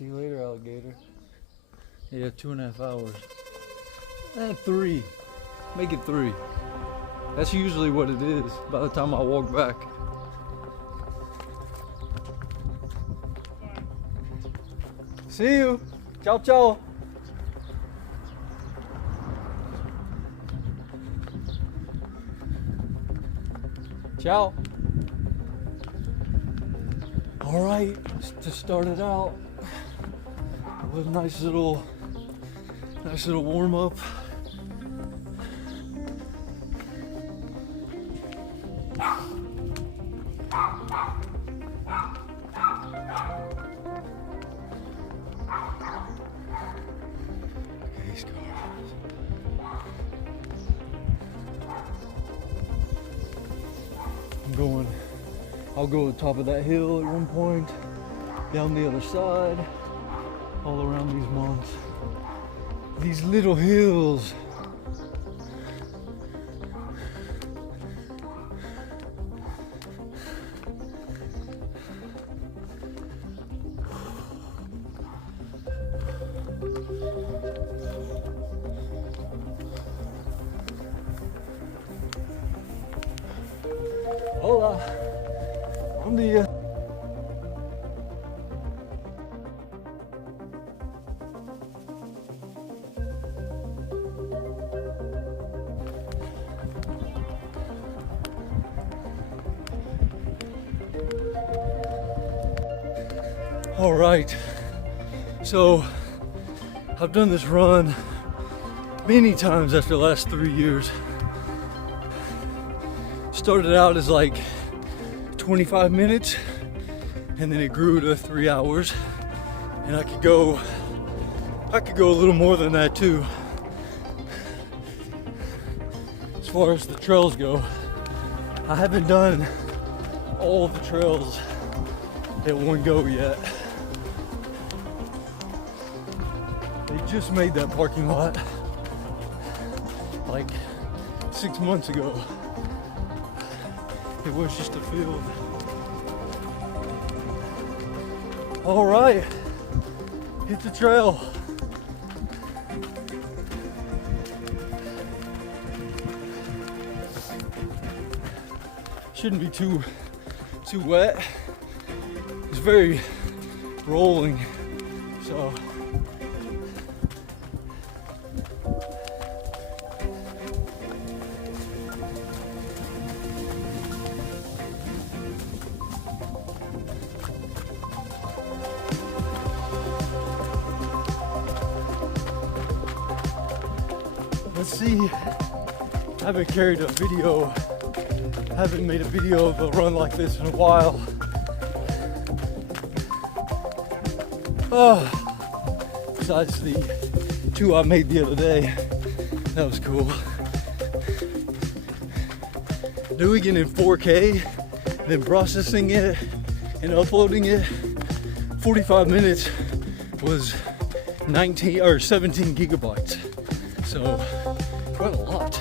See you later, alligator. Yeah, 2.5 hours. 3. Make it 3. That's usually what it is by the time I walk back. See you. Ciao, ciao. Ciao. All right, to start it out with a nice little warm up. These cars. I'll go to the top of that hill at one point, down the other side, all around these mountains. These little hills. Hola. Bom dia. All right, so I've done this run many times after the last 3 years. Started out as like 25 minutes and then it grew to 3 hours, and I could go a little more than that too. As far as the trails go, I haven't done all the trails at one go yet. They just made that parking lot like 6 months ago. It was just a field. All right, hit the trail. Shouldn't be too wet. It's very rolling, so. Let's see, I haven't made a video of a run like this in a while. Oh, besides the 2 I made the other day, that was cool. Doing it in 4K, then processing it and uploading it, 45 minutes was 19 or 17 gigabytes. So, quite a lot.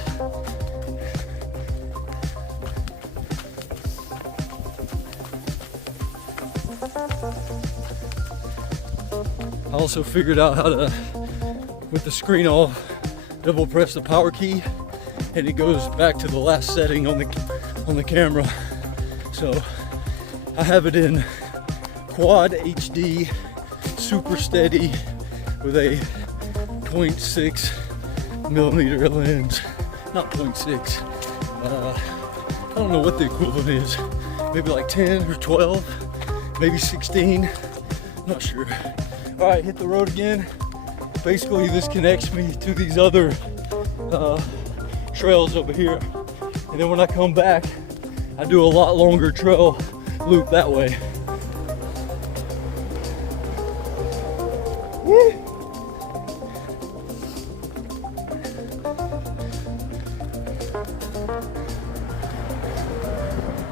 I also figured out how to, with the screen off, double press the power key and it goes back to the last setting on the camera. So I have it in quad HD, super steady with a 0.6 millimeter lens. Not 0.6. I don't know what the equivalent is. Maybe like 10 or 12, maybe 16. Not sure. All right, hit the road again. Basically, this connects me to these other trails over here. And then when I come back, I do a lot longer trail loop that way. Woo!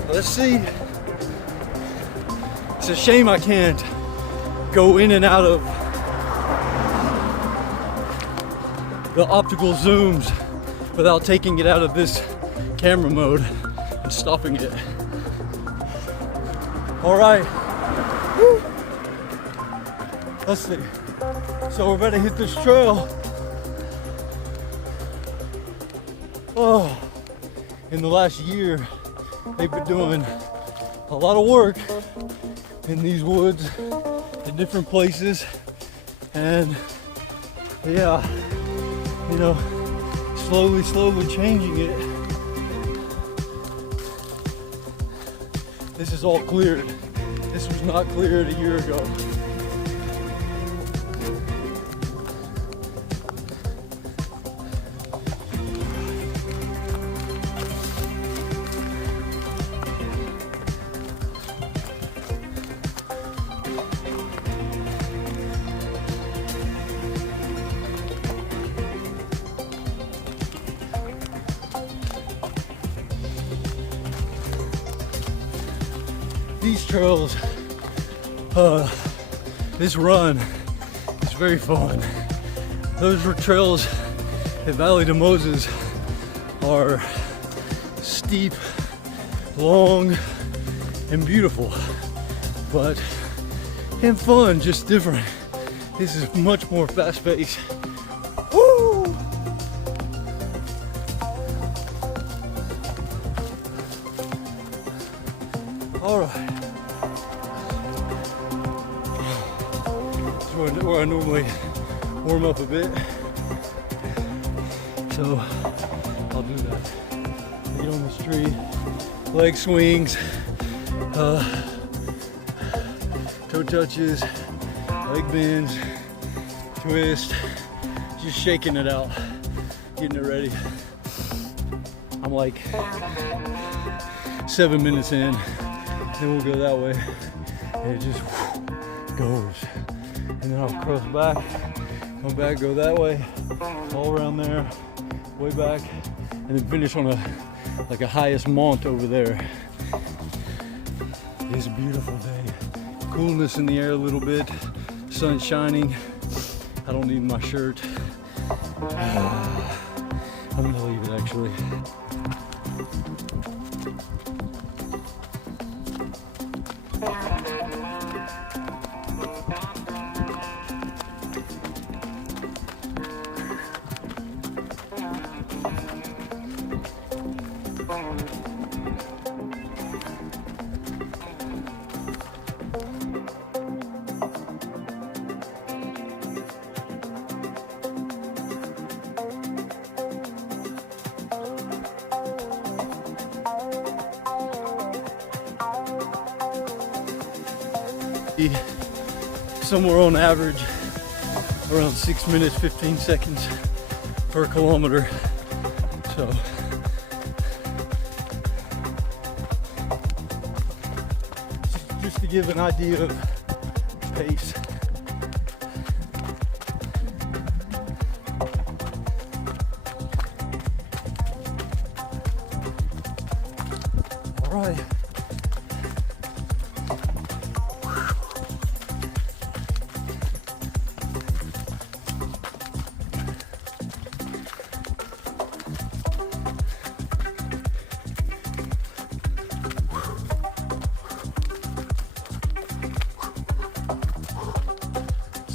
Let's see. It's a shame I can't go in and out of the optical zooms without taking it out of this camera mode and stopping it. All right. Woo. Let's see. So we're about to hit this trail. Oh, in the last year, they've been doing a lot of work in these woods in different places. And yeah, you know, slowly changing it. This is all cleared. This was not cleared a year ago. These trails, this run is very fun. Those trails at Valley de Moses are steep, long, and beautiful, but and fun, just different. This is much more fast-paced. Woo! All right. Where I normally warm up a bit, so I'll do that. Get on this tree, leg swings, toe touches, leg bends, twist, just shaking it out, getting it ready. I'm like 7 minutes in, then we'll go that way, and it just goes. And then I'll cross back, come back, go that way, all around there, way back, and then finish on a highest mont over there. It is a beautiful day. Coolness in the air a little bit, sun shining. I don't need my shirt. I'm gonna leave it actually. Somewhere on average around 6 minutes 15 seconds per kilometer. So just to give an idea of pace. All right.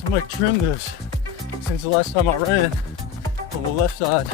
I might trim this since the last time I ran on the left side.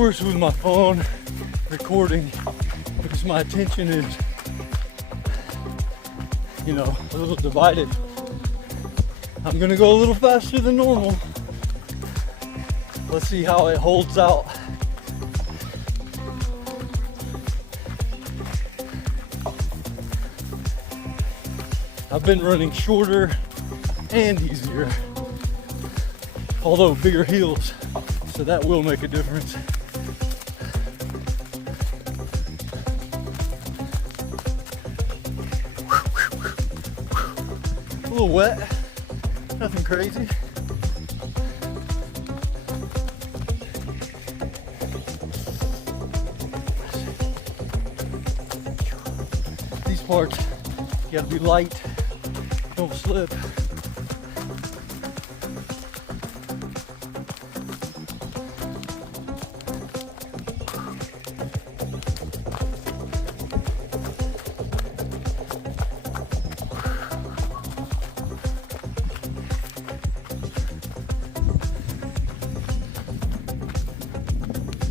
course with my phone recording because my attention is, you know, a little divided. I'm gonna go a little faster than normal. Let's see how it holds out. I've been running shorter and easier, although bigger heels, so that will make a difference. A little wet, nothing crazy. These parts, you gotta be light, don't slip.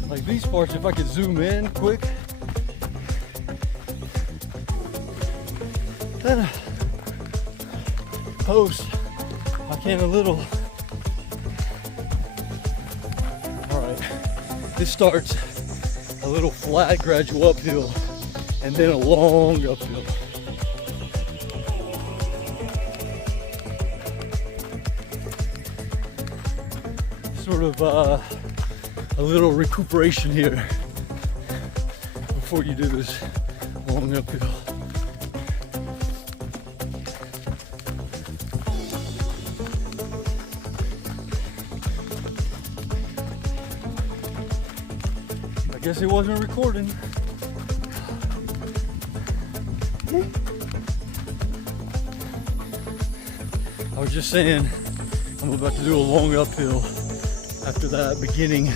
Like these parts, if I could zoom in quick, then post, I can a little. All right, this starts a little flat gradual uphill and then a long uphill. Sort of a little recuperation here before you do this long uphill. I guess it wasn't recording. I was just saying I'm about to do a long uphill after that beginning,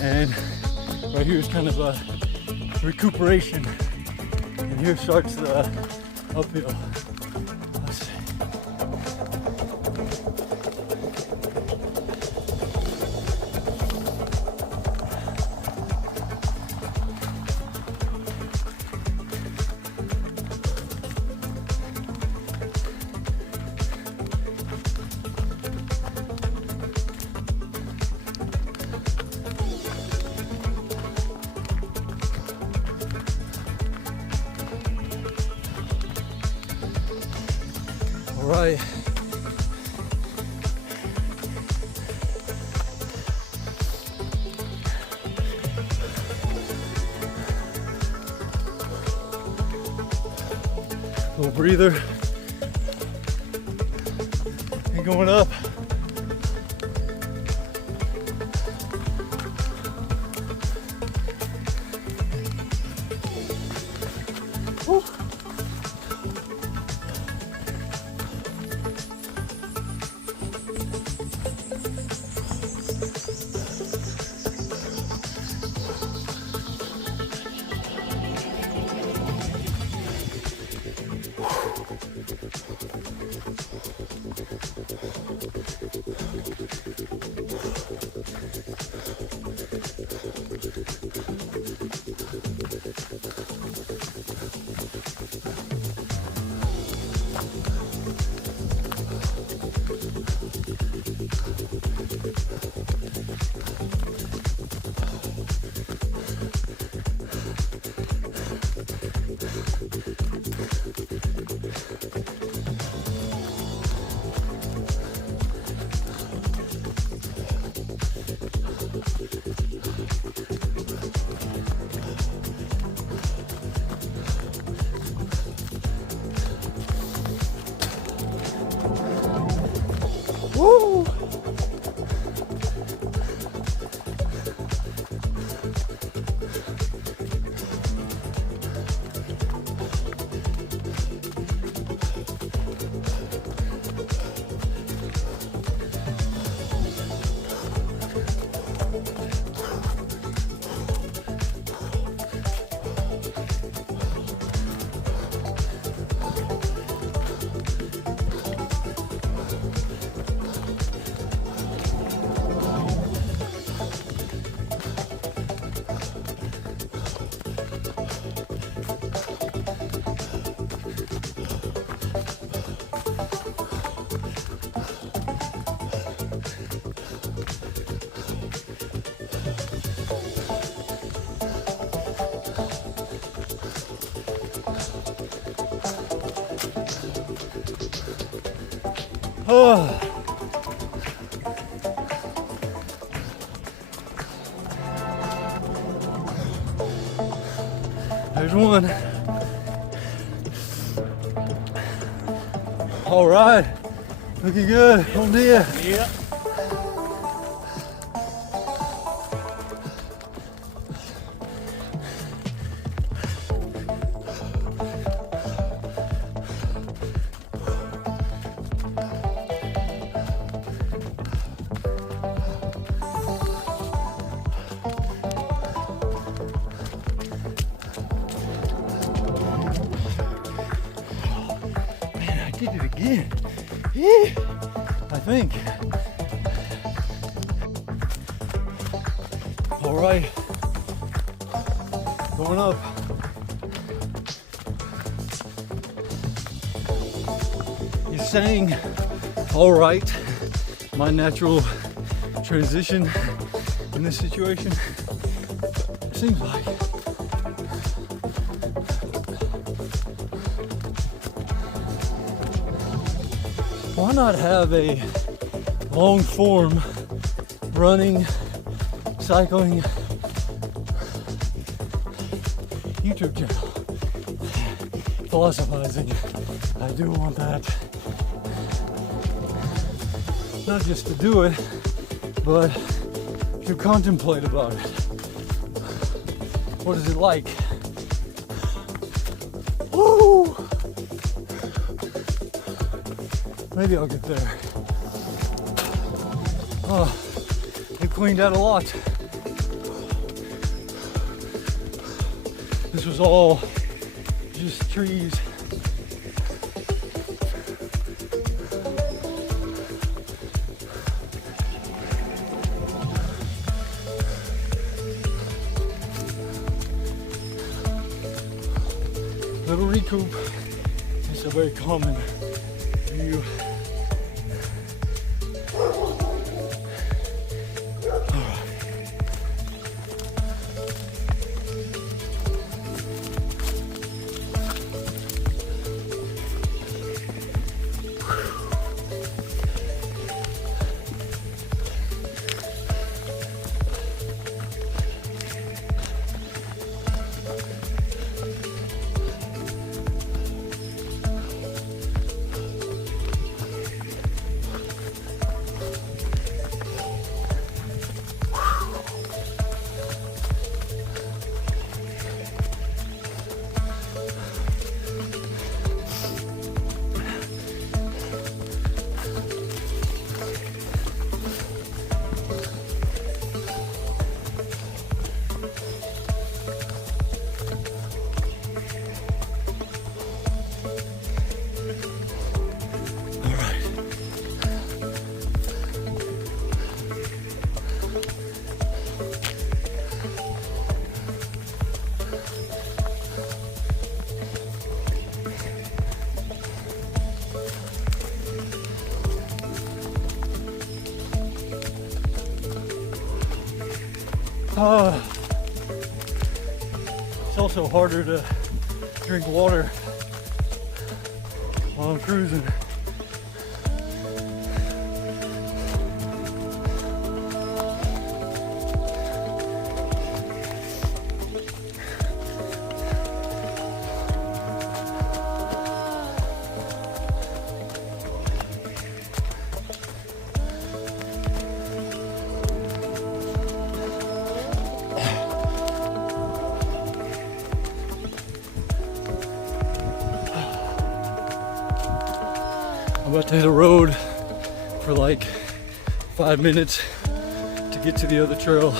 and right here is kind of a recuperation, and here starts the uphill. Let's see. All right. Little breather. And going up. Woo. Woo! Oh. There's one. All right, looking good. Bom dia. Yeah. Man, I did it again. Yeah, I think. All right, going up. He's saying, all right, my natural transition in this situation. It seems like. Why not have a long form running, cycling YouTube channel? Philosophizing. I do want that. Not just to do it, but to contemplate about it. What is it like? Woo! Maybe I'll get there. Oh, they cleaned out a lot. This was all just trees. Little recoup. It's a very common view. It's also harder to drink water while I'm cruising. I'm about to hit a road for like 5 minutes to get to the other trail.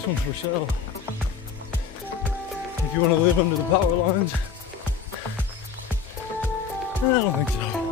this one's for sale. If you want to live under the power lines, I don't think so.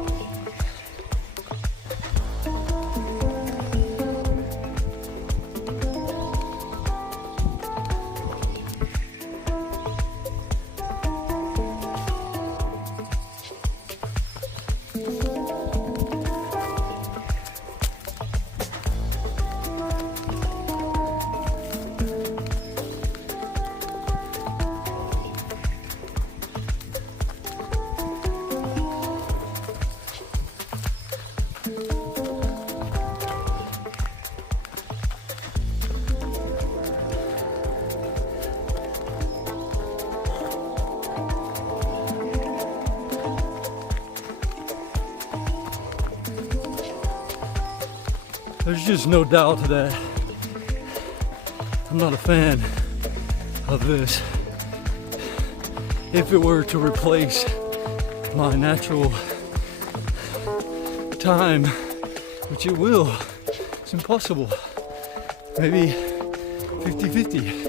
There's just no doubt that I'm not a fan of this. If it were to replace my natural time, which it will, it's impossible. Maybe 50-50.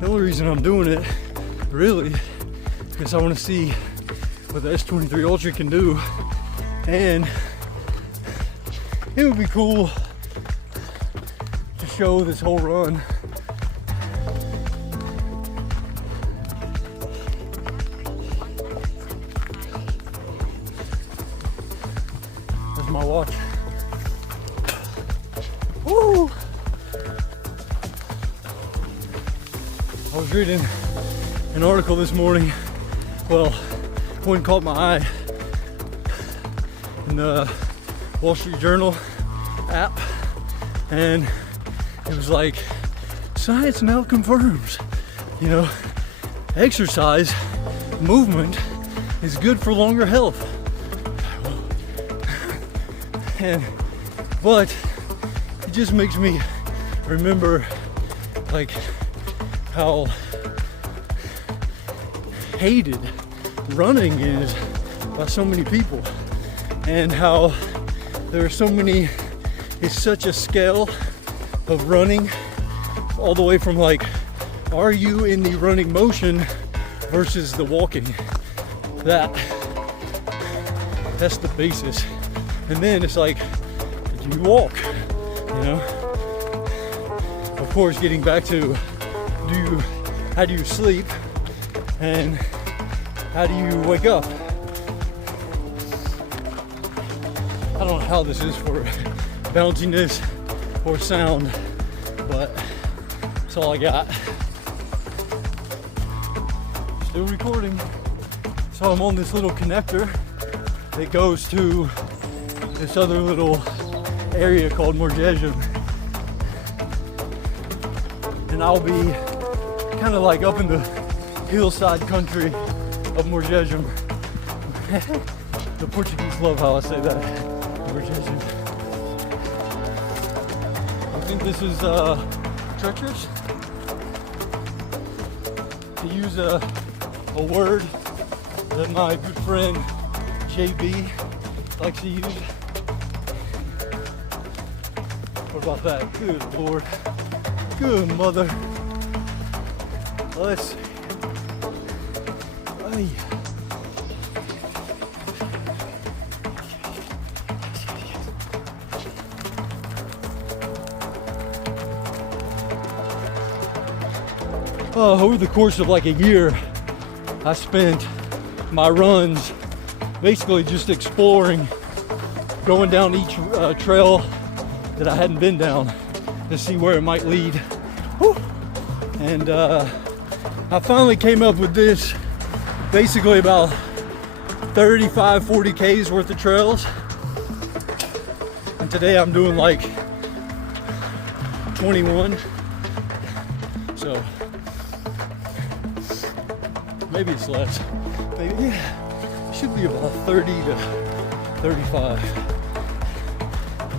The only reason I'm doing it, really, because I want to see what the S23 Ultra can do. And it would be cool to show this whole run. There's my watch. Woo! I was reading an article this morning. Well, one caught my eye. In the Wall Street Journal app, and it was like, science now confirms, you know, exercise, movement is good for longer health. But it just makes me remember like how hated running is by so many people. And how there are so many, it's such a scale of running, all the way from like, are you in the running motion versus the walking? That's the basis. And then it's like, do you walk? You know? Of course, getting back to, how do you sleep? And how do you wake up? I don't know how this is for bounciness or sound, but that's all I got. Still recording. So I'm on this little connector that goes to this other little area called Morgejum. And I'll be kind of like up in the hillside country of Morgejum. The Portuguese love how I say that. Morgejum. I think this is treacherous. To use a word that my good friend JB likes to use. What about that? Good Lord. Good mother. Let's see. Ay. Over the course of like a year, I spent my runs basically just exploring, going down each trail that I hadn't been down to see where it might lead. Whew. And I finally came up with this, basically about 35-40 Ks worth of trails. And today I'm doing like 21. So maybe it's less. Maybe, yeah, it should be about 30 to 35.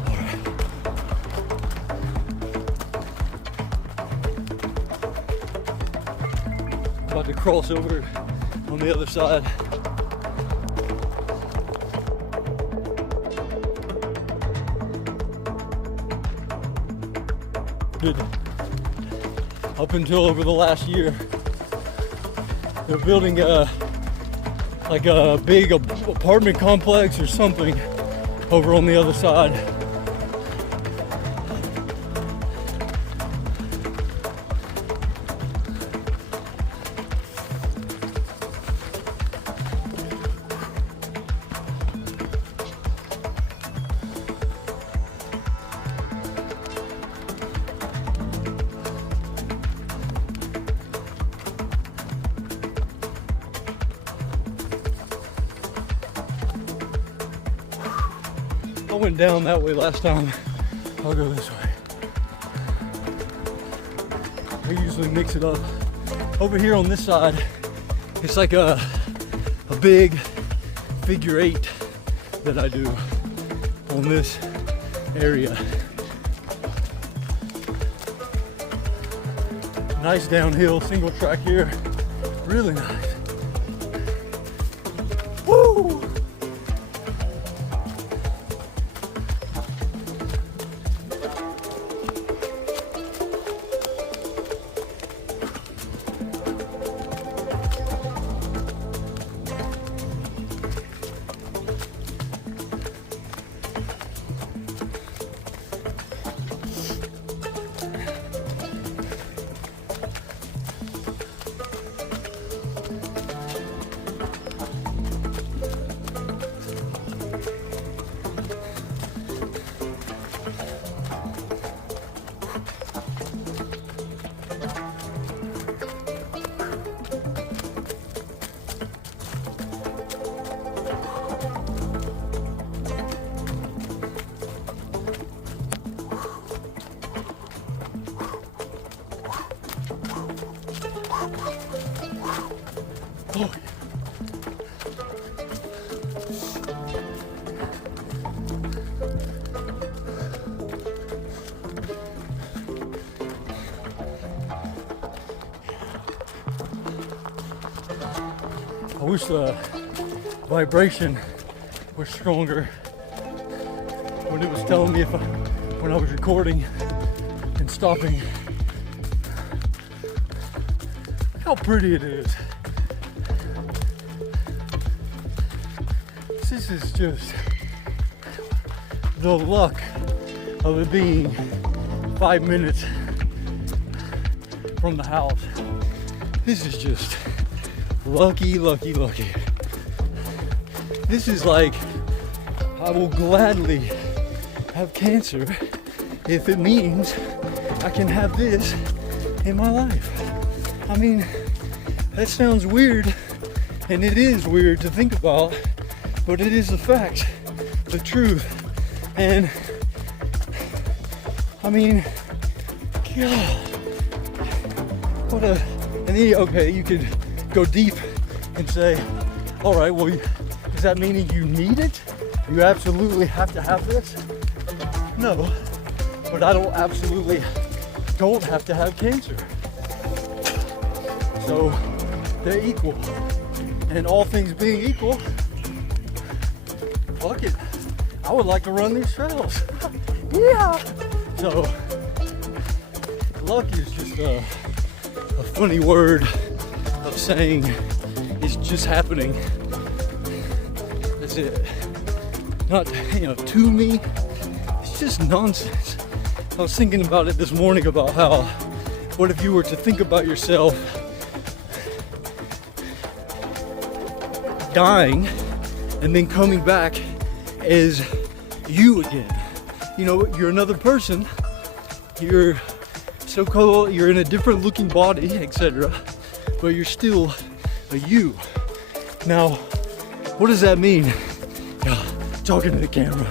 All right. About to cross over on the other side. constructed up until over the last year. They're building like a big apartment complex or something over on the other side. I went down that way last time. I'll go this way. I usually mix it up. Over here on this side, it's like a big figure 8 that I do on this area. Nice downhill, single track here. Really nice. Woo! Oh. I wish the vibration was stronger when it was telling me when I was recording and stopping. Look how pretty it is. This is just the luck of it being 5 minutes from the house. This is just lucky, lucky, lucky. This is like, I will gladly have cancer if it means I can have this in my life. I mean, that sounds weird, and it is weird to think about, but it is the fact, the truth. And I mean, God, what a, and then, okay, you could go deep and say, all right, well, does that mean you need it? You absolutely have to have this? No, but I don't have to have cancer. So they're equal. And all things being equal, fuck it, I would like to run these trails. Yeah. So luck is just a funny word of saying it's just happening. That's it. Not, to me, it's just nonsense. I was thinking about it this morning about how, what if you were to think about yourself dying and then coming back as you again? You're another person, you're so-called, you're in a different looking body, etc., but you're still a you. Now, what does that mean? Talking to the camera,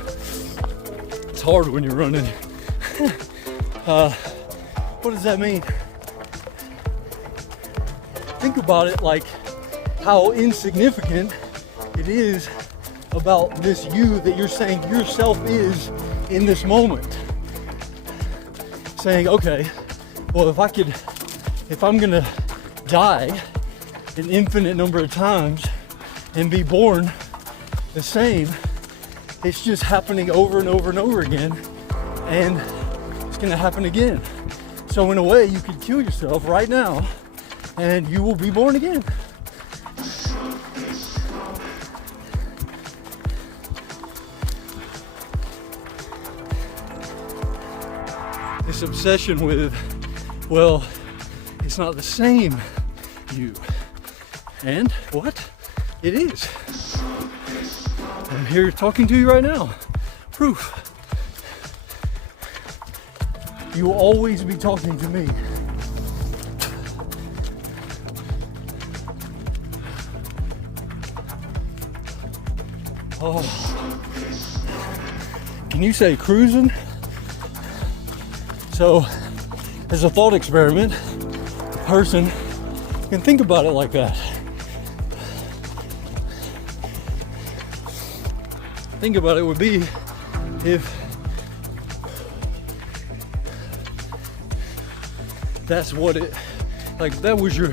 it's hard when you're running. What does that mean? Think about it like how insignificant it is about this you that you're saying yourself is in this moment. Saying, okay, well, if I'm gonna die an infinite number of times and be born the same, it's just happening over and over and over again, and it's gonna happen again. So in a way, you could kill yourself right now and you will be born again. This obsession with, well, it's not the same you. And what? It is. I'm here talking to you right now. Proof. You will always be talking to me. Oh. Can you say cruising? So, as a thought experiment, a person can think about it like that. Think about it would be if that's what it, like that was your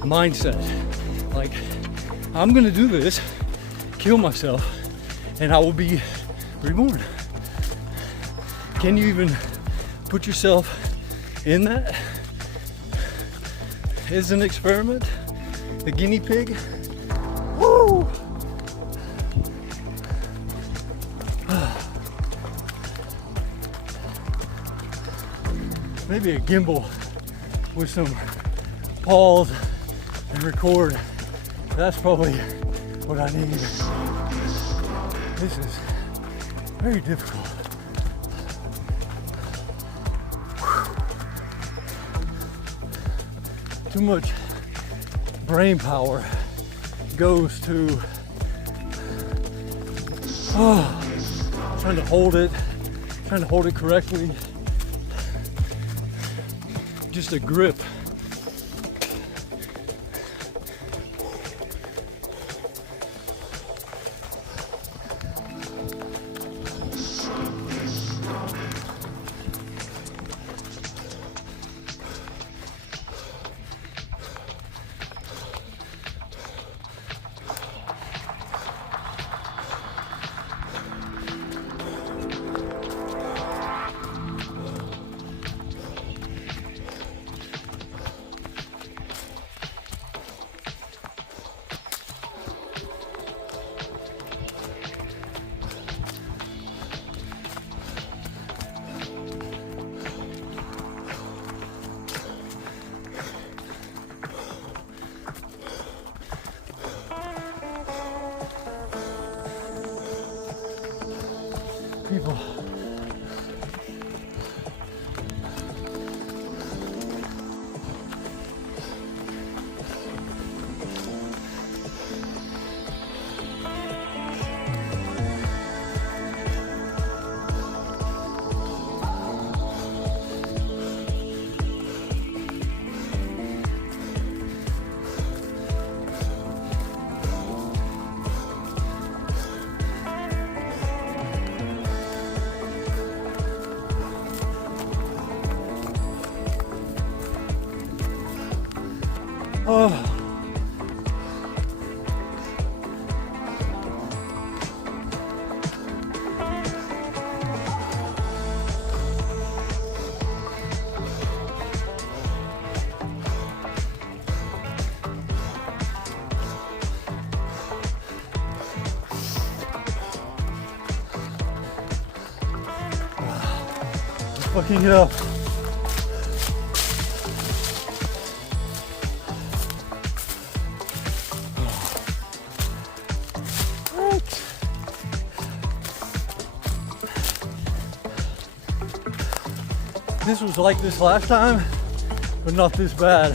mindset. Like, I'm gonna do this, kill myself, and I will be reborn. Can you even put yourself in that as an experiment? The guinea pig? Woo! Maybe a gimbal with some pause and record. That's probably what I need. This is very difficult. Too much brain power goes to trying to hold it correctly. Just a grip. People. Oh. Fucking it up. This was like this last time, but not this bad.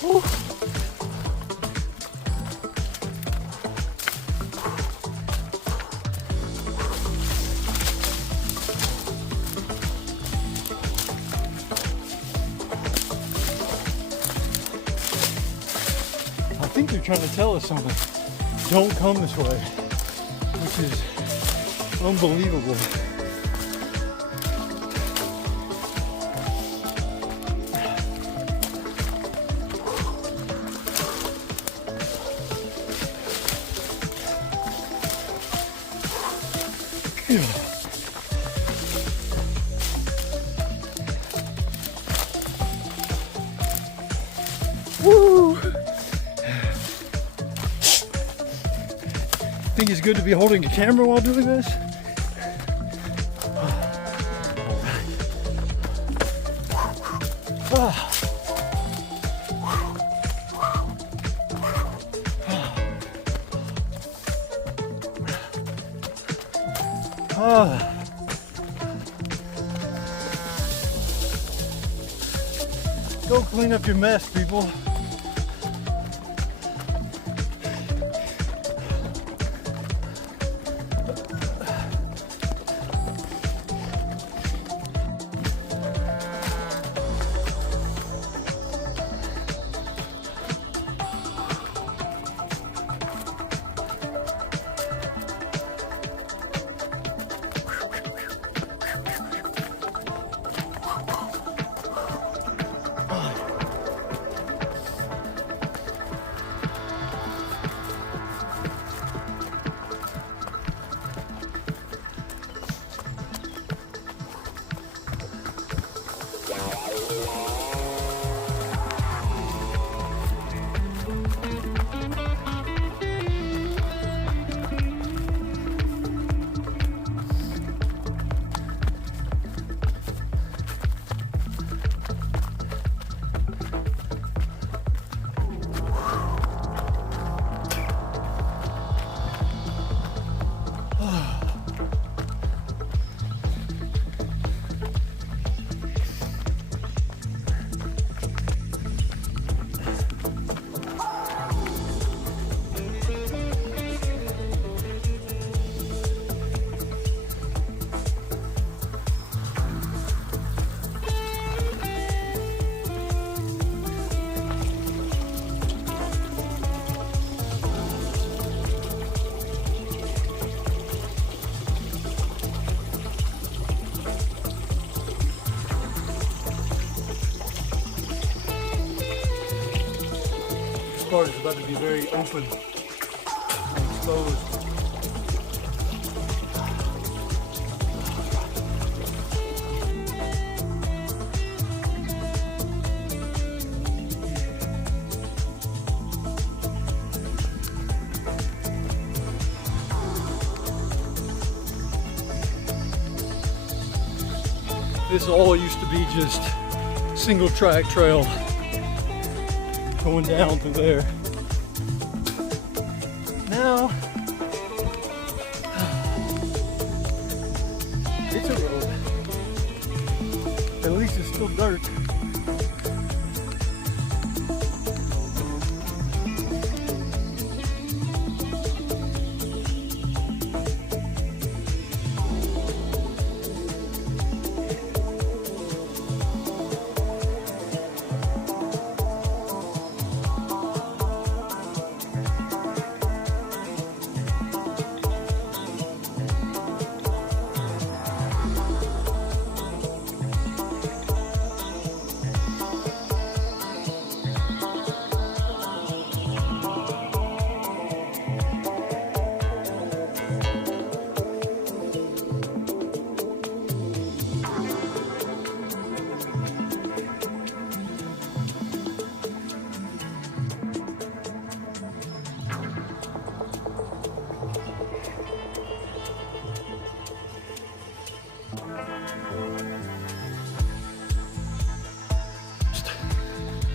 Whew. I think they're trying to tell us something. Don't come this way, which is unbelievable. Woo! Think it's good to be holding a camera while doing this? Go clean up your mess, people. This part is about to be very open and exposed. This all used to be just single track trail going down through there. Now it's a road. At least it's still dirt.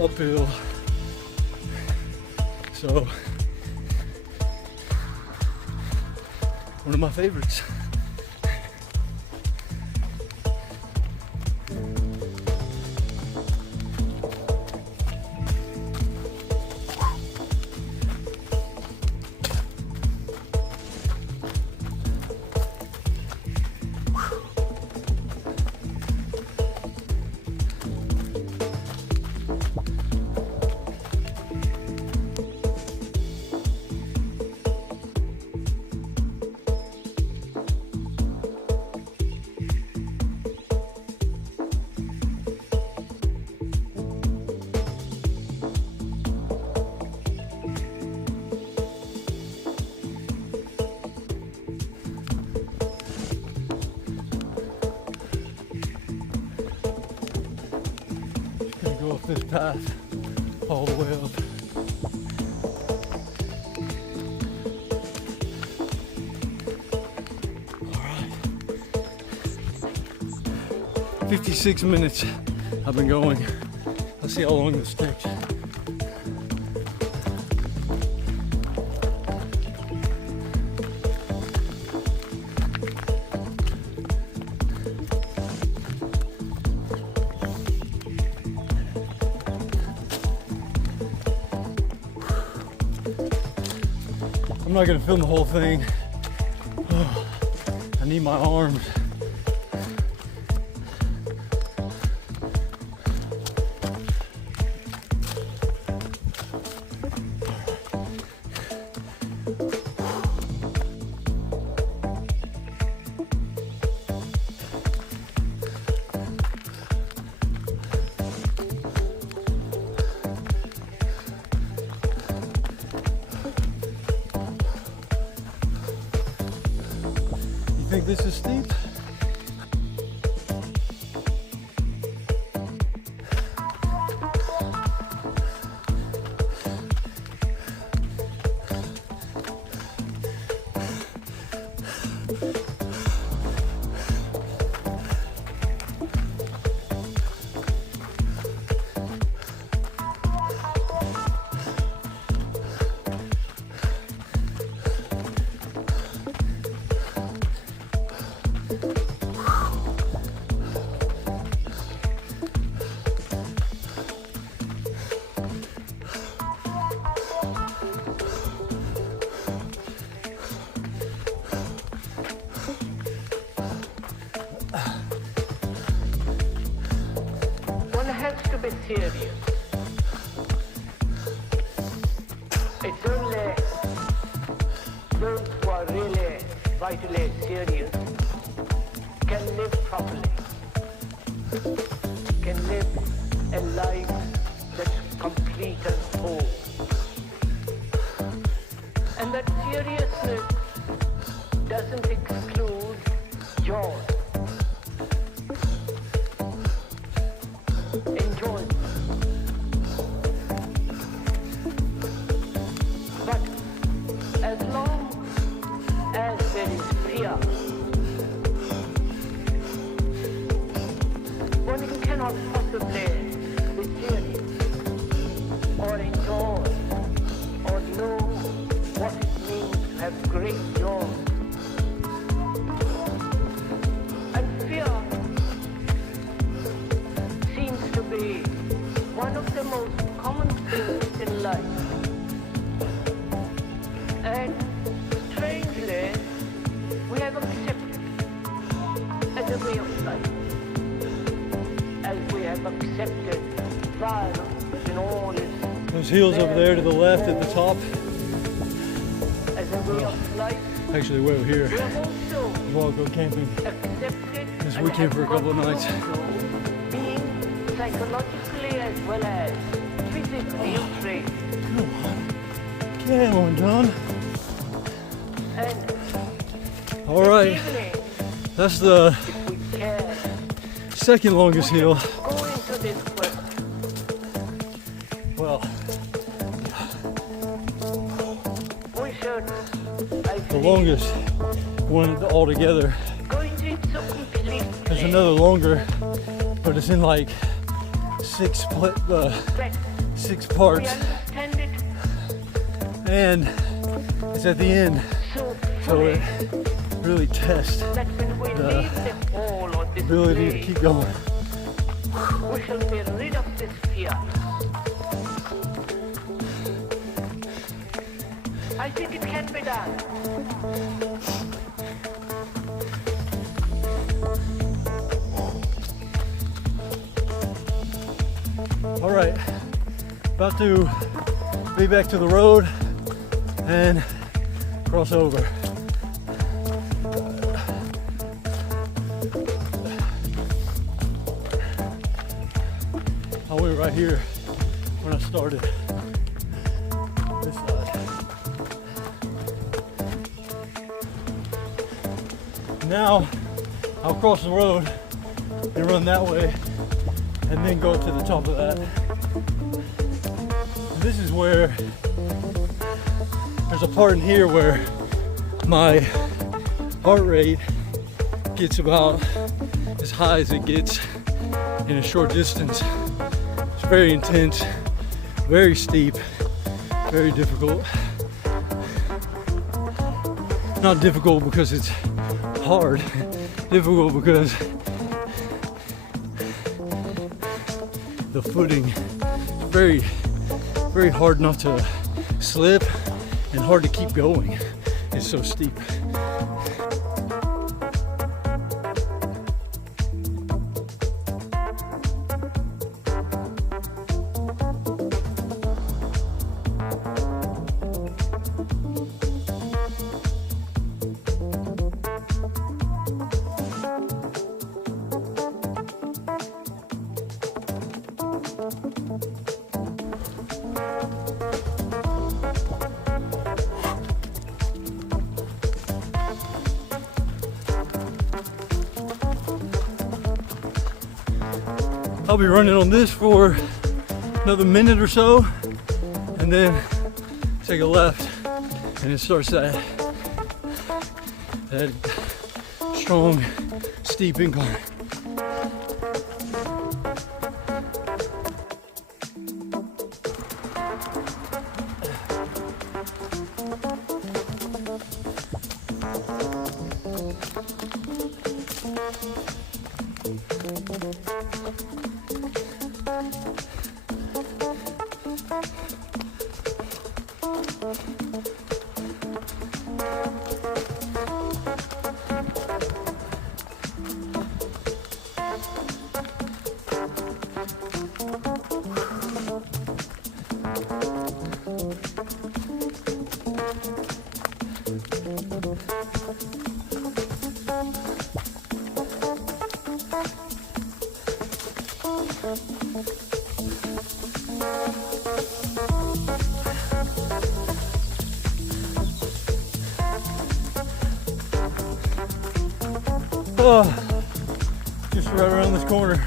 Uphill, so one of my favorites. path all the way up. All right. 56 minutes I've been going. Let's see how long this takes. I'm not gonna film the whole thing. Oh, I need my arms. You think this is steep? Serious. It's only those who are really vitally serious can live properly, can live a life that's complete and whole. And that seriousness doesn't exclude joy. Enjoyment. But as long as there is fear, one cannot possibly be serious or enjoy or know what it means to have great joy. And fear seems to be one of the most common things in life. And strangely, we have accepted as a way of life, as we have accepted violence in all its... Those hills over there to the left at the top. As a way of life. Actually way over here. We have also We'll go camping accepted this weekend for a couple of nights. Being psychologically as well as physically trained. Come on, John. And all right, evening, that's the if we care, second longest hill. go into this quest. Well, We should, the longest one altogether. go into it so completely. There's another longer, but it's in like six that we parts, understand it and it's at the end, so so fully it really tests that when we the leave them all on this ability to place, keep going. we shall be rid of this fear. I think it can be done. All right, about to be back to the road and cross over. I went right here when I started. This side. Now I'll cross the road and run that way and then go to the top of that. This is where there's a part in here where my heart rate gets about as high as it gets in a short distance. It's very intense, very steep, very difficult. Not difficult because it's hard, difficult because the footing is very, very hard not to slip and hard to keep going. It's so steep. I'll be running on this for another minute or so, and then take a left, and it starts that strong, steep incline. Oh, just right around this corner.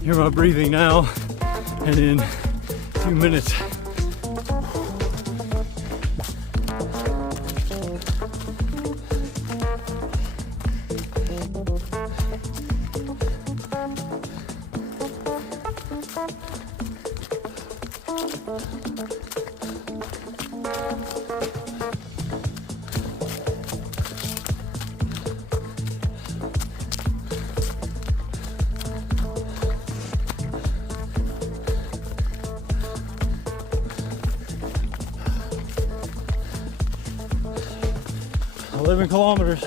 Hear my breathing now, and in a few minutes. "11 kilometers.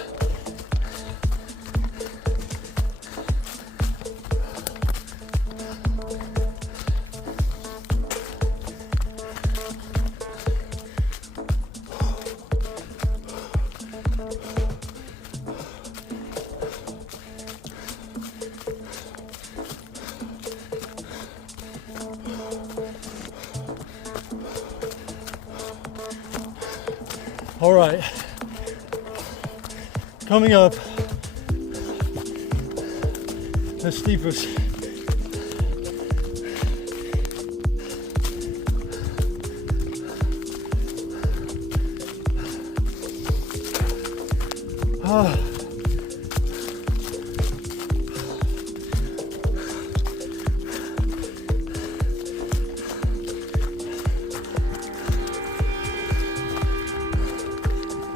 All right. Coming up the steepest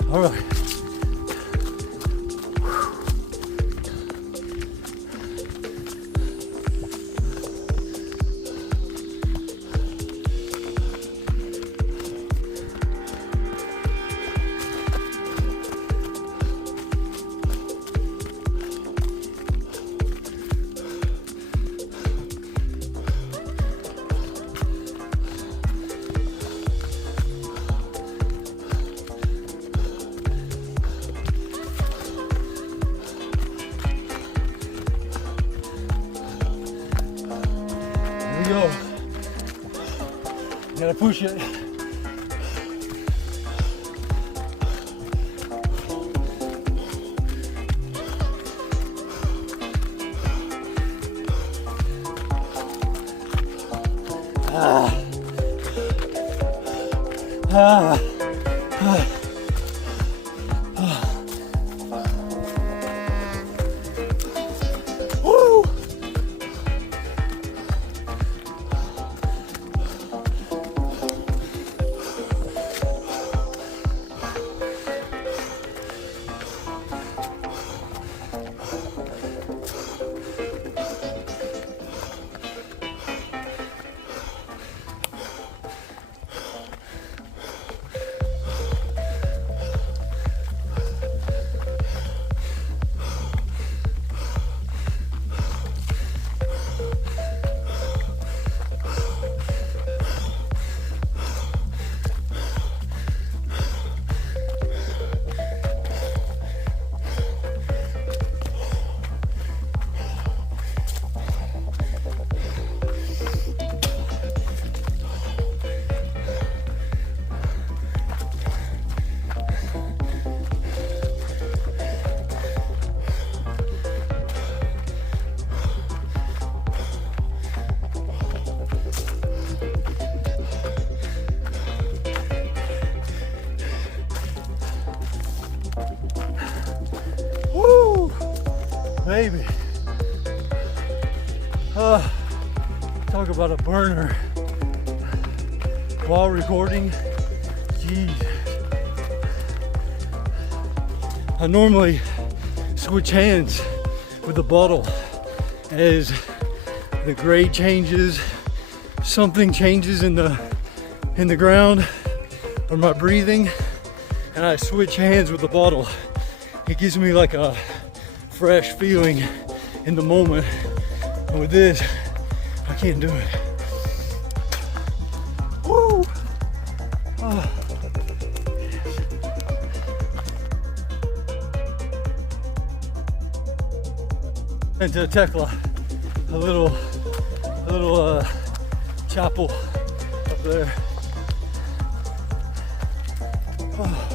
all right. go. You gotta push it. Woo! Woo! Baby. Talk about a burner while recording. Jeez. I normally switch hands with the bottle as the grade changes, something changes in the ground or my breathing, and I switch hands with the bottle. It gives me like a fresh feeling in the moment. And with this, I can't do it. Woo! Oh. Into Tekla, a little chapel up there. Oh.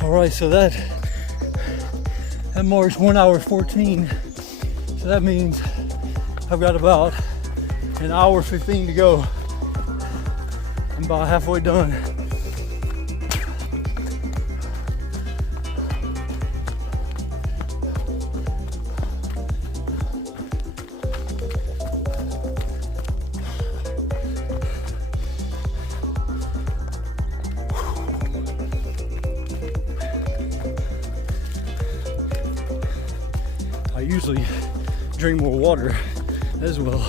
All right, so that marks 1 hour 14. So that means I've got about an hour 15 to go. I'm about halfway done. I usually drink more water as well,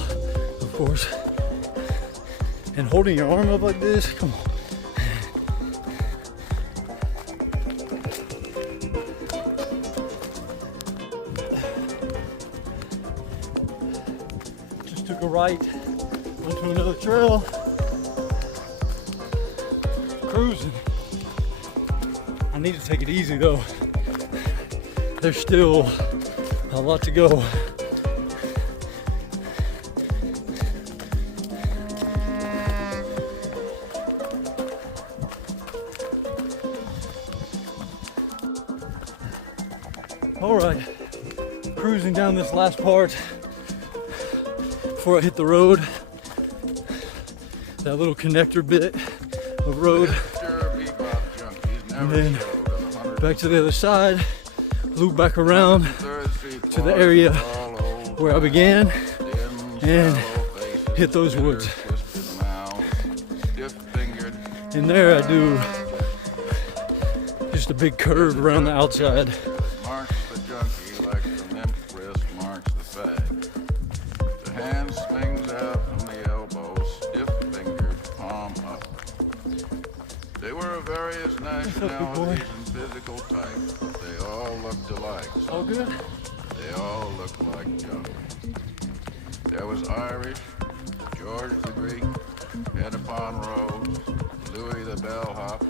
of course. And holding your arm up like this, come on. Just took a right onto another trail. Cruising. I need to take it easy though. There's still a lot to go. All right, cruising down this last part before I hit the road. That little connector bit of road. And then back to the other side, loop back around to the area where I began and hit those woods. And there I do just a big curve around the outside. Marks the junkie like the limp wrist marks the fag. The hand swings out from the elbow, stiff-fingered, palm up. They were of various nationalities and physical types, but they all looked alike. All good? They all look like junkies. There was Irish, George the Greek, Edipon Rose, Louis the Bellhop,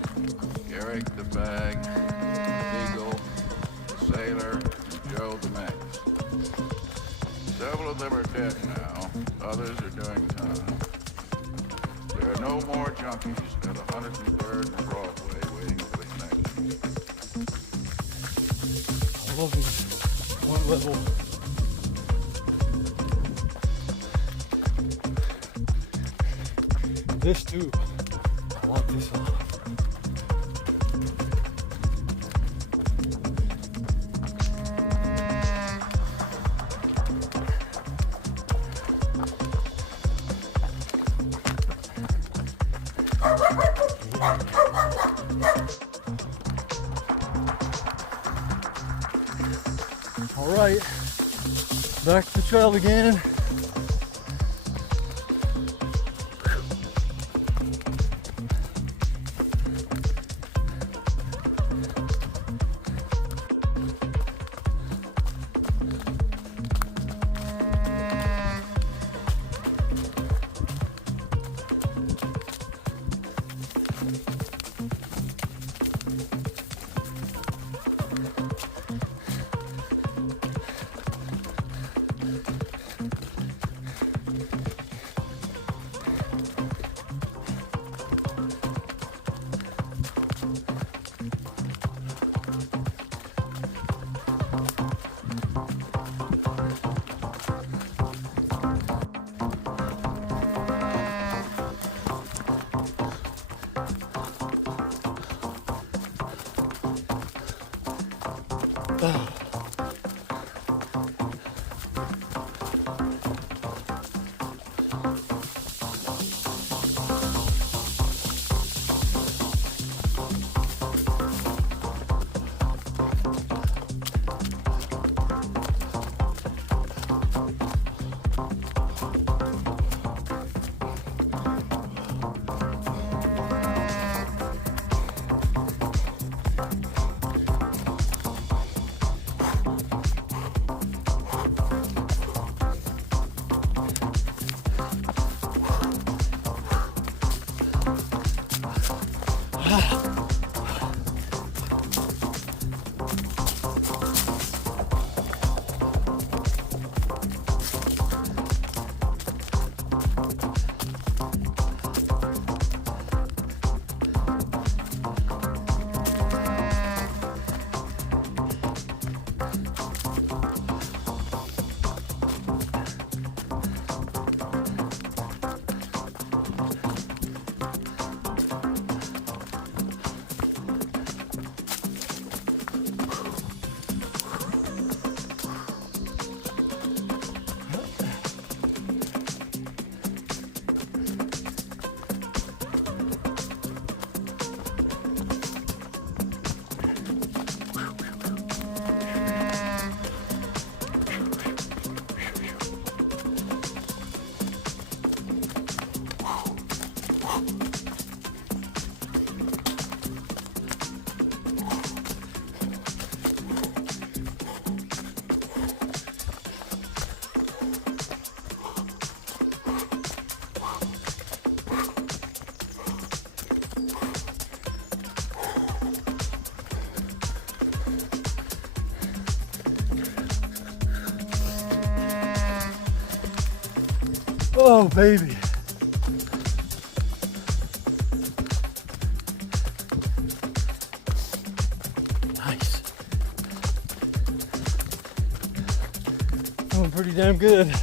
Eric the Bag, Eagle, the Sailor, and Joe the Magus. Several of them are dead now. Others are doing time. There are no more junkies at 103rd and Broadway waiting for the connection. I love this one level. This too. I want this one. All right, back to the trail again. Oh, baby. Nice. Doing pretty damn good.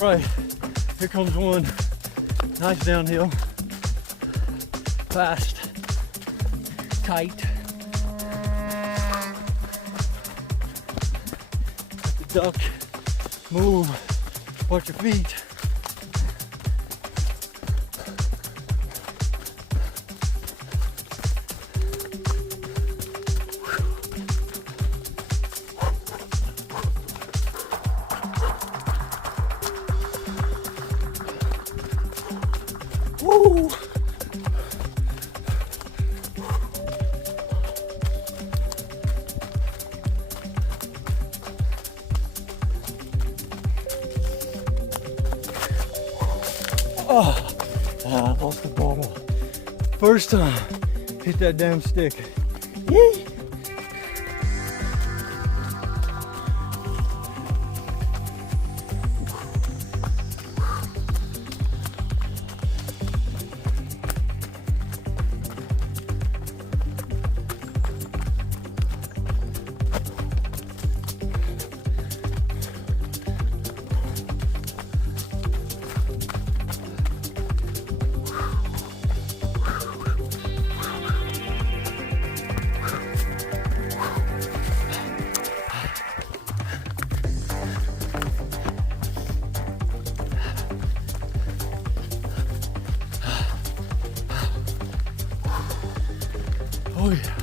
Right, here comes one. Nice downhill. Fast. Tight. Duck, move, watch your feet. Woo! I lost the ball. First time, hit that damn stick. Yee. Oh yeah.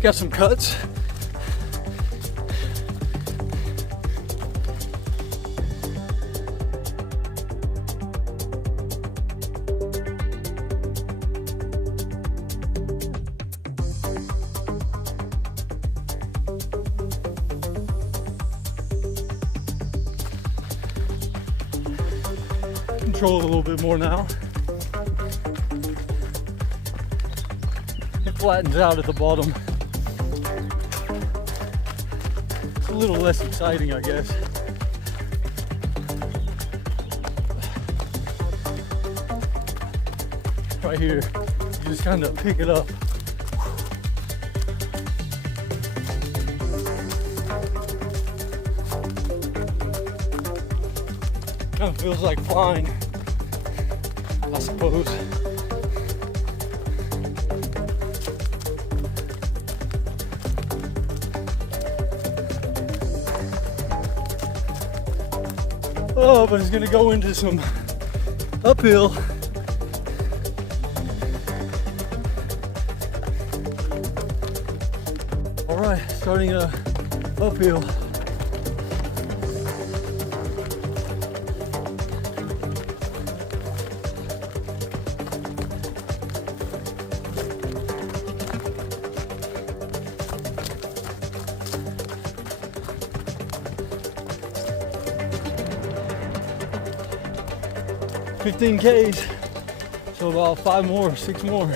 Got some cuts. Control it a little bit more now. It flattens out at the bottom. It's a little less exciting, I guess. Right here, you just kind of pick it up. Kind of feels like flying, I suppose. Oh, but it's gonna go into some uphill. All right, starting uphill. $15Ks, so about 5 more, 6 more.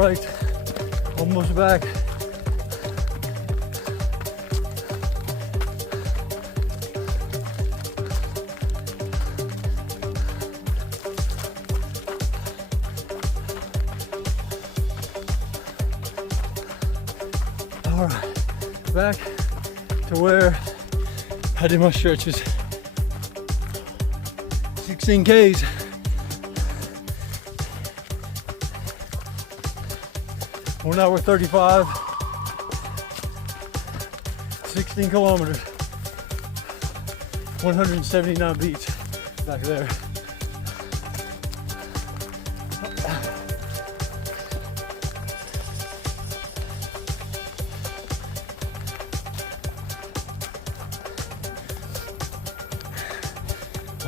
right, almost back. All right, back to where I did my stretches. 16 Ks. Well, now we're 35, 16 kilometers, 179 beats back there.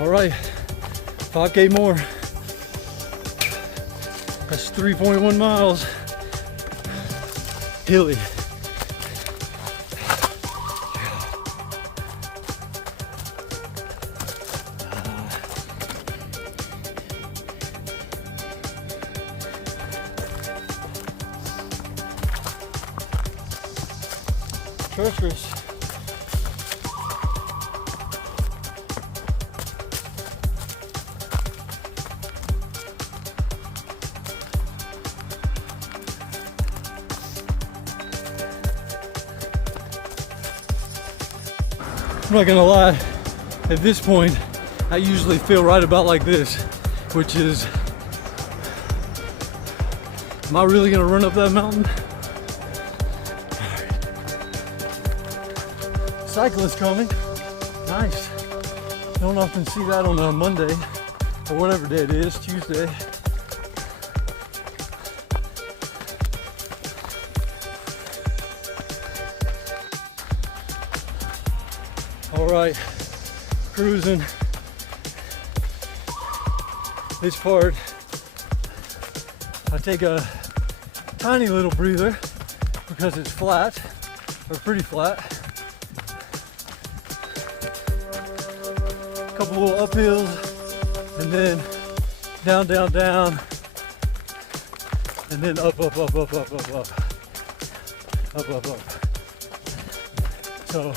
All right, 5K more. That's 3.1 miles. Hilly. Treacherous. I'm not gonna lie, at this point, I usually feel right about like this, which is, am I really gonna run up that mountain? Cyclist coming, nice. Don't often see that on a Monday, or whatever day it is, Tuesday. All right, cruising. This part, I take a tiny little breather because it's flat, or pretty flat. A couple little uphills, and then down, down, down, and then up, up, up, up, up, up, up, up, up, up. So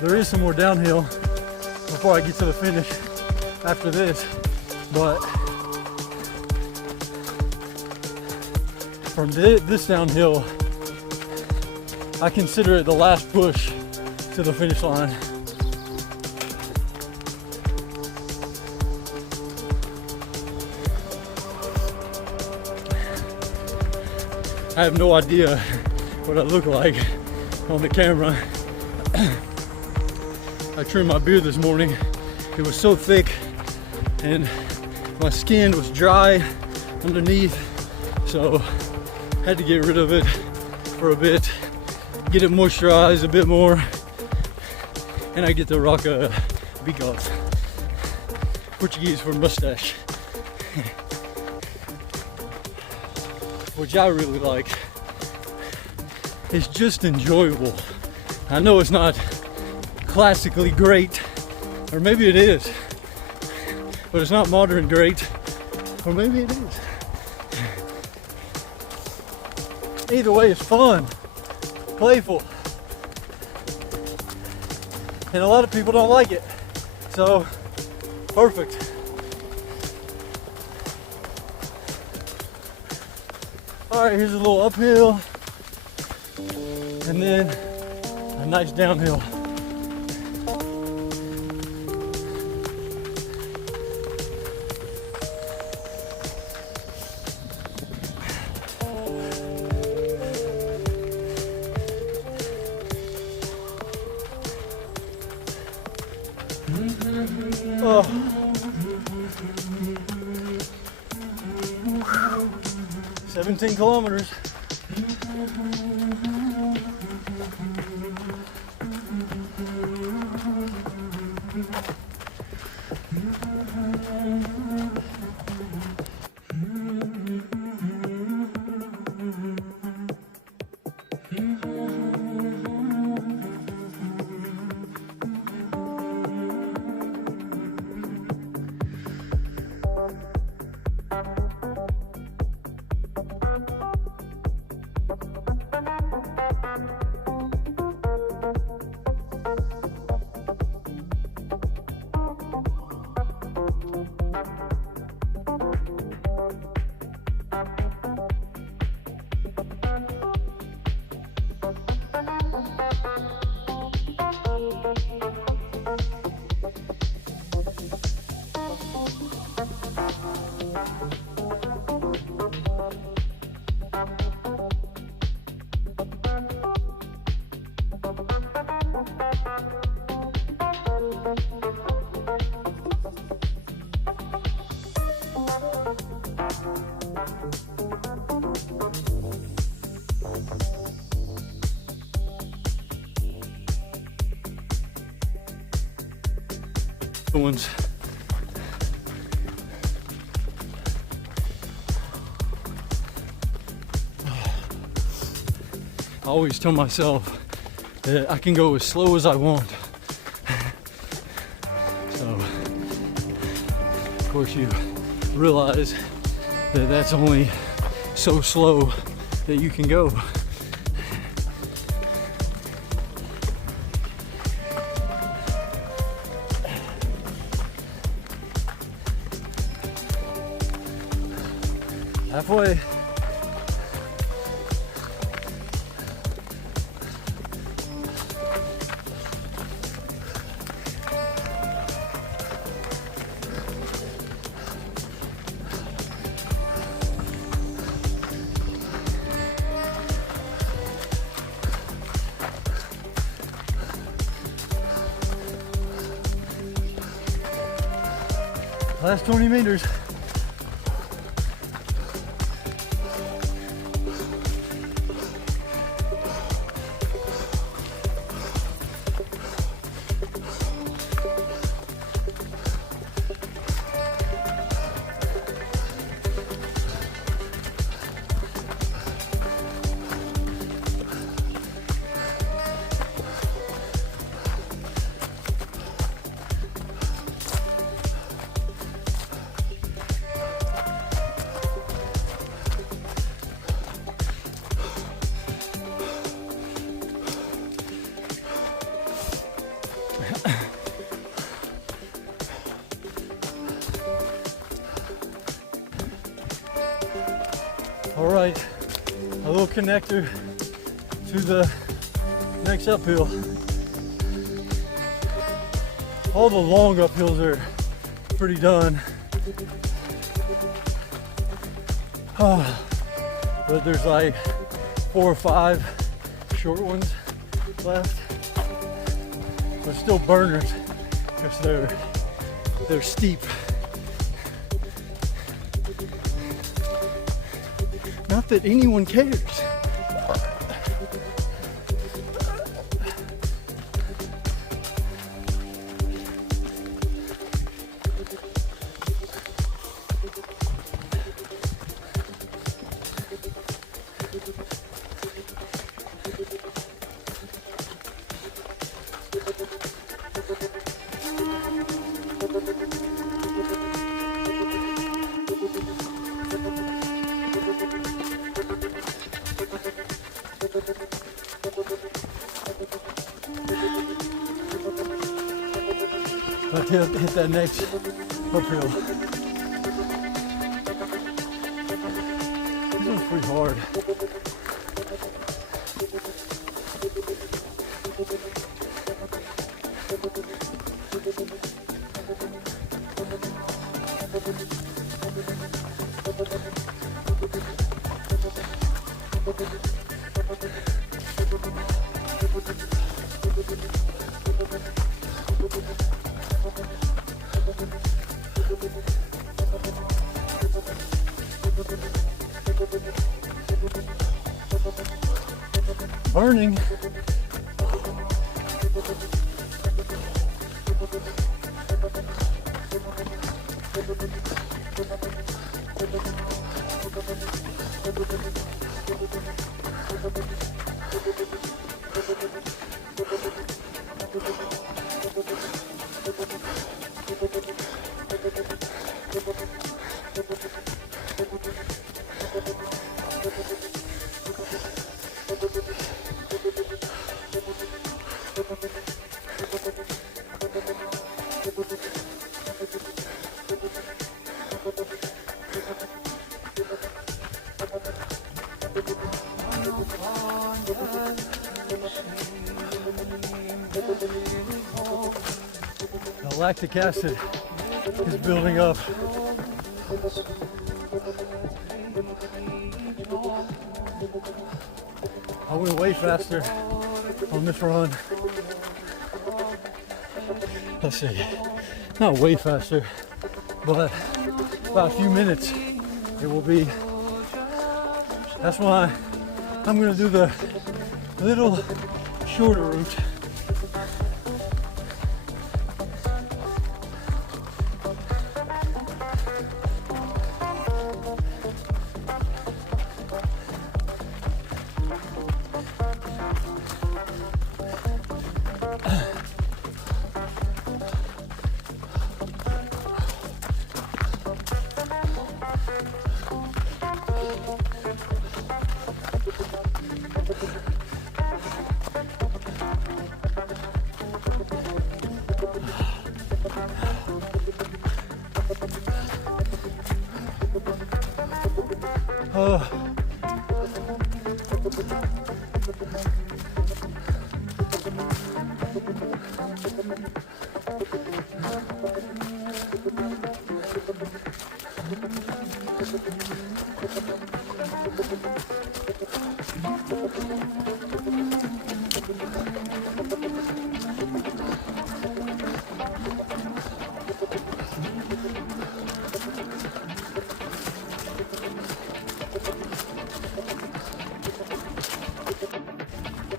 there is some more downhill before I get to the finish after this, but from this downhill, I consider it the last push to the finish line. I have no idea what I look like on the camera. I trimmed my beard this morning. It was so thick and my skin was dry underneath, so had to get rid of it for a bit, get it moisturized a bit more, and I get to rock a bigode, Portuguese for mustache, which I really like. It's just enjoyable. I know it's not classically great, or maybe it is, but it's not modern great, or maybe it is. Either way, it's fun, playful, and a lot of people don't like it, so perfect. All right, here's a little uphill, and then a nice downhill. Oh. 17 kilometers. ones. I always tell myself that I can go as slow as I want. So, of course, you realize that that's only so slow that you can go. Halfway. Last 20 meters. All right, a little connector to the next uphill. All the long uphills are pretty done. But there's like 4 or 5 short ones left. They're still burners because they're steep. Not that anyone cares. Let's hit that next uphill. This one's pretty hard. Burning. The lactic acid is building up. I went way faster on this run. Let's see, not way faster, but about a few minutes it will be. That's why I'm gonna do the little shorter route.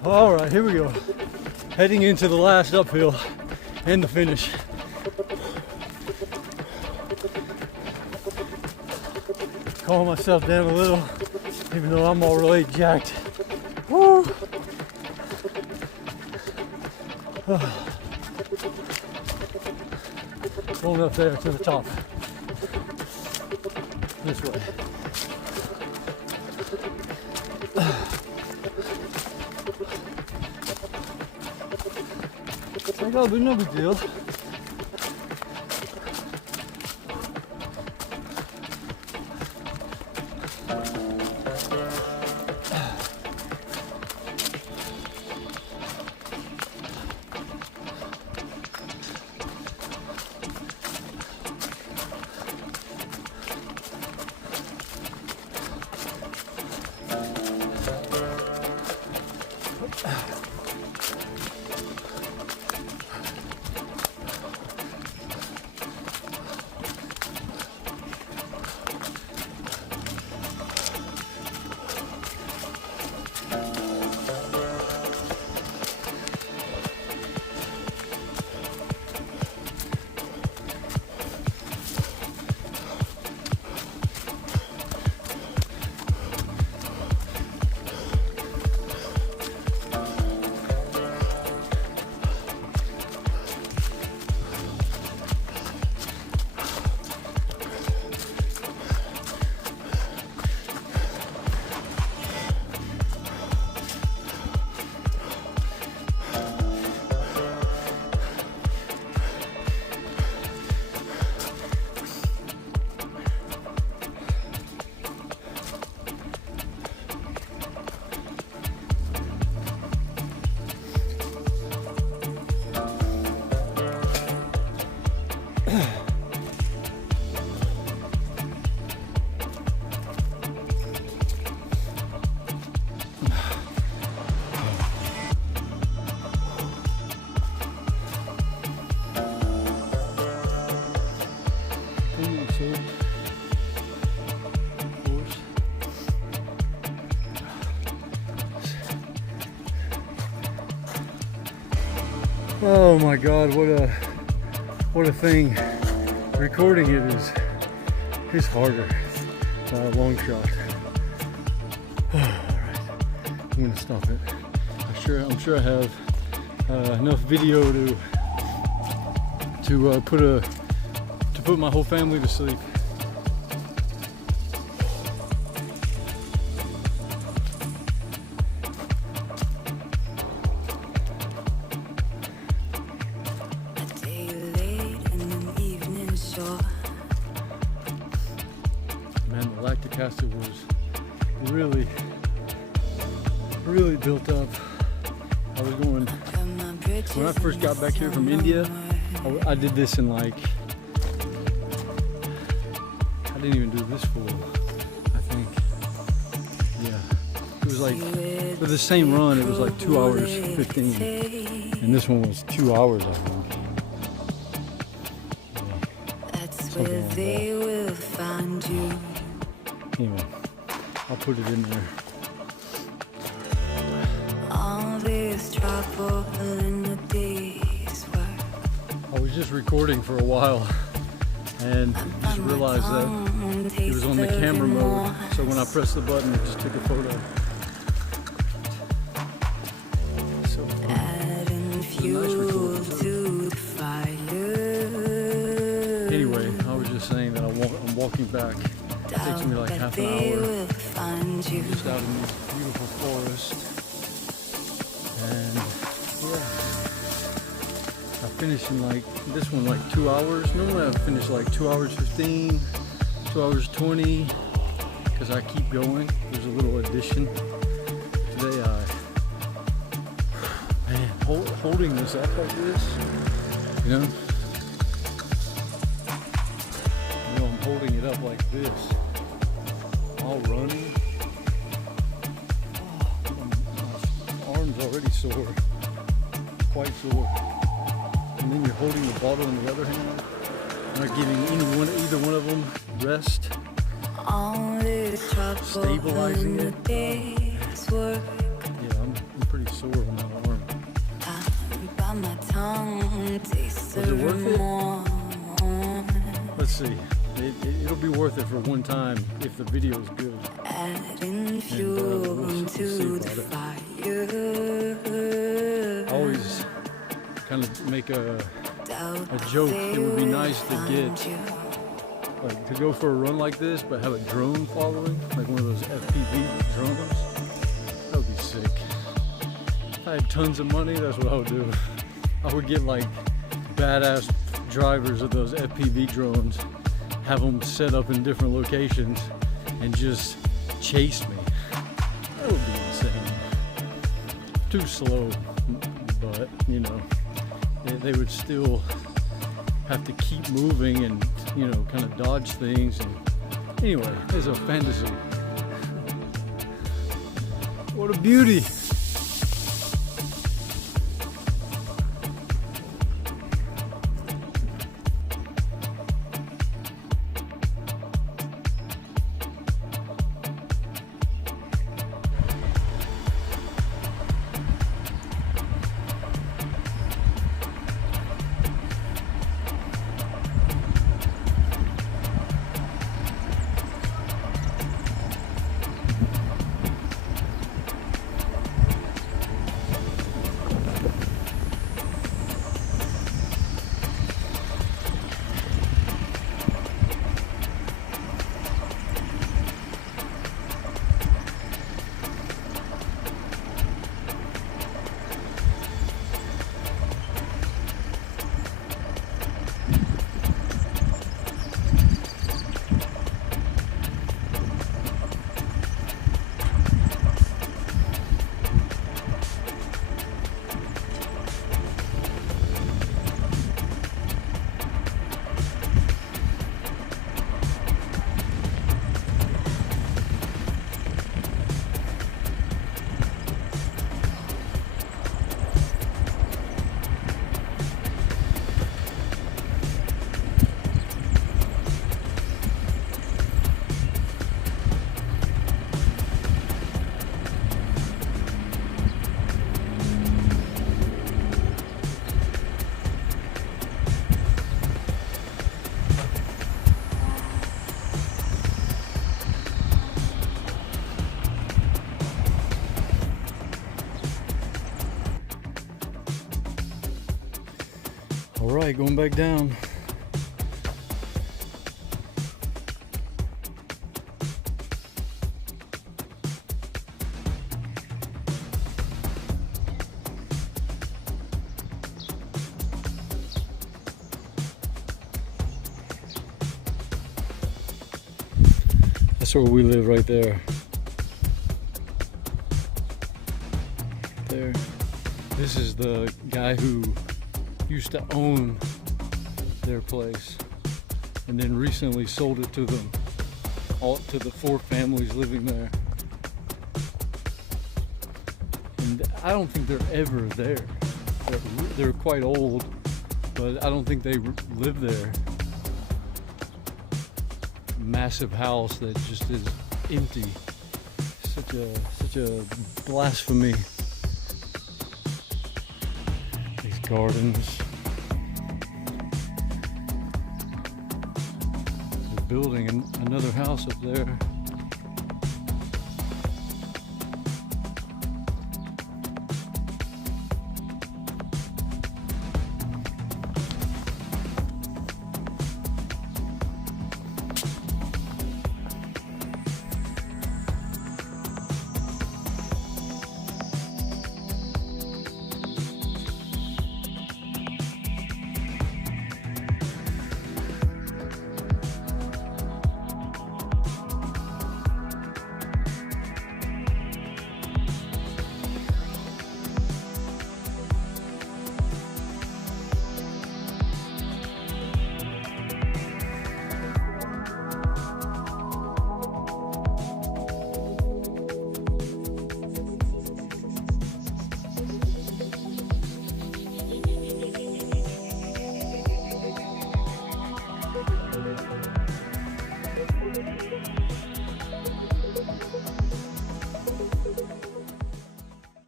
All right, here we go. Heading into the last uphill and the finish. Calm myself down a little, even though I'm already jacked. Woo! Going up there to the top. This way. Like, oh, but no big deal. Oh my God, what a thing. Recording it is harder by a long shot. Alright, I'm gonna stop it. I'm sure I have enough video to put my whole family to sleep. Man, the lactic acid was really built up. I was going, when I first got back here from India, I did this in like, I didn't even do this full, I think. Yeah, it was like, for the same run, it was like 2 hours 15, and this one was 2 hours, I think. Something like that. Anyway, I'll put it in there. I was just recording for a while and just realized that it was on the camera mode, so when I pressed the button it just took a photo. So it was a nice recording. Anyway, I was just saying that I'm walking back. It takes me like half an hour, just out in this beautiful forest. And yeah, I finished in like, this one like 2 hours. Normally I finish like 2 hours 15, 2 hours 20, because I keep going. There's a little addition. Today man, holding this up like this, you know? I'm holding it up like this while running. My arm's already sore, quite sore. And then you're holding the bottle in the other hand, not giving either one of them rest, stabilizing it. Yeah, I'm pretty sore on that arm. Was it worth it? Let's see. It'll be worth it for one time if the video is good. And we'll see about it. I always kind of make a joke. It would be nice to get, like, to go for a run like this, but have a drone following, like one of those FPV drones. That would be sick. If I had tons of money, that's what I would do. I would get like badass drivers of those FPV drones, have them set up in different locations, and just chase me. That would be insane. Too slow, but you know, they would still have to keep moving and, you know, kind of dodge things. And anyway, it's a fantasy. What a beauty. All right, going back down. That's where we live, right there. There. This is the guy who used to own their place and then recently sold it to them, all to the 4 families living there. And I don't think they're ever there. They're quite old, but I don't think they live there. Massive house that just is empty. Such a blasphemy. These gardens. They're building another house up there.